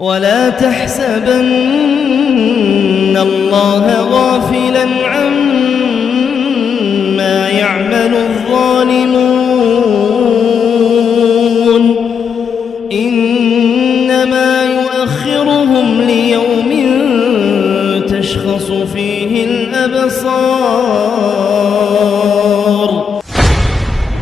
ولا تحسبن الله غافلا عما يعمل الظالمون إنما يؤخرهم ليوم تشخص فيه الأبصار.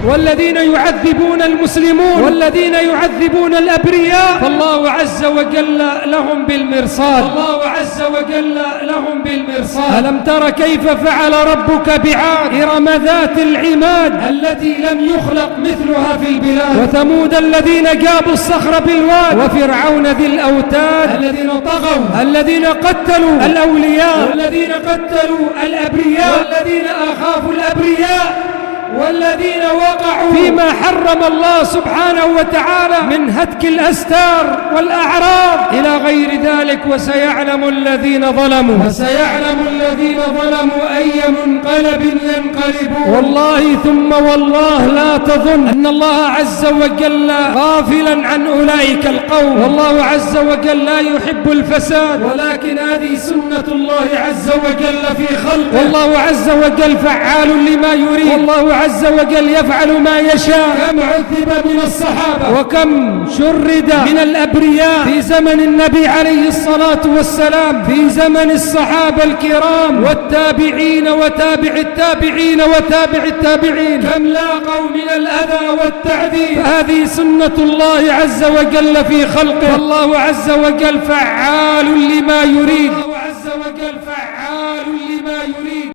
والذين يعذبون المسلمون والذين يعذبون الأبرياء فالله عز وجل لهم بالمرصاد. الله عز وجل لهم بالمرصاد. ألم تر كيف فعل ربك بعاد إرم ذات العماد التي لم يخلق مثلها في البلاد، وثمود الذين جابوا الصخر بالواد، وفرعون ذي الأوتاد الذين طغوا، الذين قتلوا الأولياء، والذين قتلوا الأبرياء، والذين أخافوا الأبرياء، والذين وقعوا فيما حرم الله سبحانه وتعالى من هتك الأستار والأعراض إلى غير ذلك. وسيعلم الذين ظلموا أي منقلب ينقلبون. والله ثم والله لا تظن أن الله عز وجل غافلا عن أولئك القوم. والله عز وجل لا يحب الفساد، ولكن هذه سنة الله عز وجل في خلقه. والله عز وجل فعال لما يريد، والله عز وجل يفعل ما يشاء. كم عذب من الصحابة وكم شرد من الأبرياء في زمن النبي عليه الصلاة والسلام، في زمن الصحابة الكرام والتابعين وتابع التابعين وتابع التابعين، كم لاقوا من الأذى والتعذيب. هذه سنة الله عز وجل في خلقه. الله عز وجل فعال لما يريد. الله عز وجل فعال